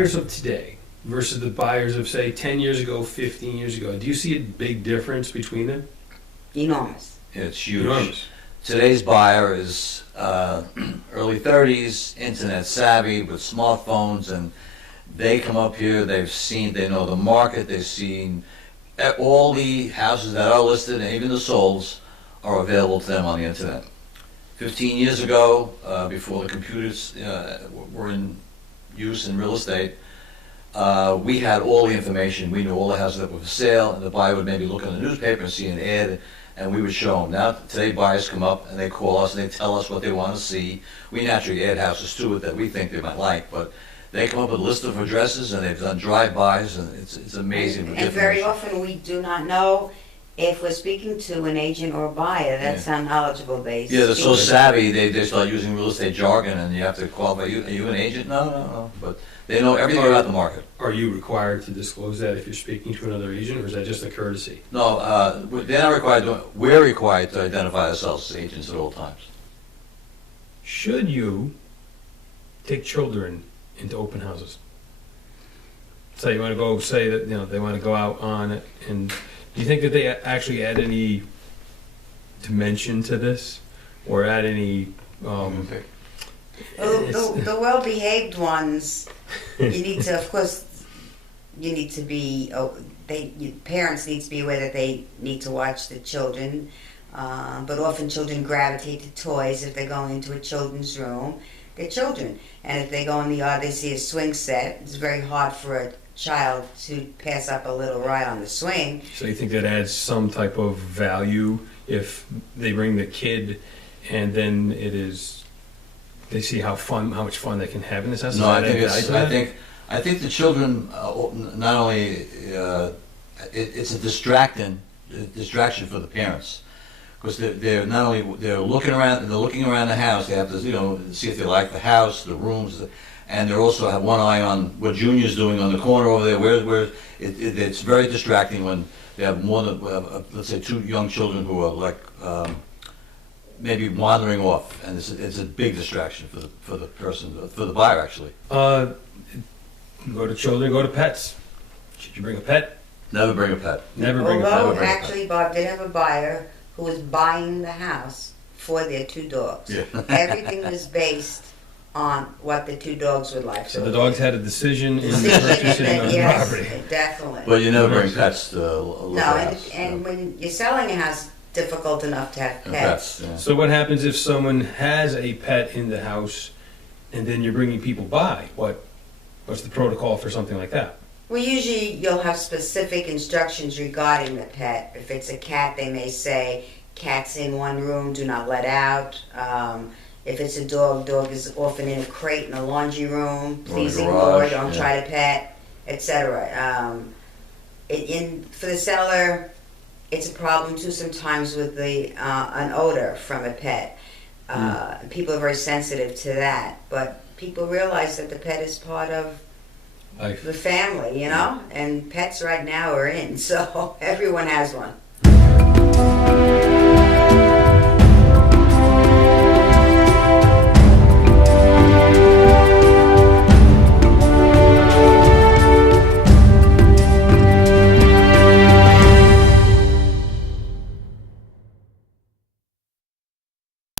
buyers of today versus the buyers of, say, 10 years ago, 15 years ago, do you see a big difference between them? Enormous. It's huge. Enormous. Today's buyer is early 30s, internet savvy with smartphones, and they come up here, they know the market, they've seen all the houses that are listed, and even the solds are available to them on the internet. 15 years ago, before the computers were in use in real estate, we had all the information. We knew all the houses that were for sale, and the buyer would maybe look in the newspaper and see an ad, and we would show them. Now, today, buyers come up and they call us and they tell us what they want to see. We naturally add houses to it that we think they might like, but they come up with a list of addresses, and they've done drive-bys, and it's amazing. The And very difference. often we do not know if we're speaking to an agent or a buyer that's unknowledgeable. They Yeah, they're so speak- savvy, they start using real estate jargon, and you have to qualify. Are you an agent? No. But they know everything about the market. Are you required to disclose that if you're speaking to another agent, or is that just a courtesy? No, they're not required to. We're required to identify ourselves as agents at all times. Should you take children into open houses? Say you want to go, say that, they want to go out on it, and do you think that they actually add any dimension to this, or add any, The well-behaved ones, you need to, of course, you need to be, parents need to be aware that they need to watch the children, but often children gravitate to toys if they're going into a children's room. They're children, and if they go in the yard, they see a swing set. It's very hard for a child to pass up a little ride on the swing. so you think that adds some type of value if they bring the kid and then they see how much fun they can have in this house? No, Does I that think add value to that? I think the children not only it's a distraction for the parents, because they're not only they're looking around the house. They have to see if they like the house, the rooms, and they also have one eye on what Junior's doing on the corner over there. Where it's very distracting when they have more than let's say two young children who are like maybe wandering off, and it's a big distraction for the buyer actually. Go to children, go to pets. Should you bring a pet? Never bring a pet. Never bring a pet. Although, bring a pet. actually, Bob did have a buyer who was buying the house for their two dogs. Yeah. Everything was based on what the two dogs would like. So the dogs had a decision in purchasing the Yes, property. definitely. But you never bring pets to look No, at and, house. and when you're selling a house, difficult enough to have And pets. yeah. So what happens if someone has a pet in the house and then you're bringing people by? What's the protocol for something like that? Well, usually you'll have specific instructions regarding the pet. If it's a cat, they may say, cat's in one room, do not let out. If it's a dog is often in a crate in a laundry room, Or in a please garage, ignore, don't yeah. try to pet, etc. For the seller, it's a problem too sometimes with an odor from a pet. People are very sensitive to that, but people realize that the pet is part of Life. the family, and pets right now are in, so everyone has one.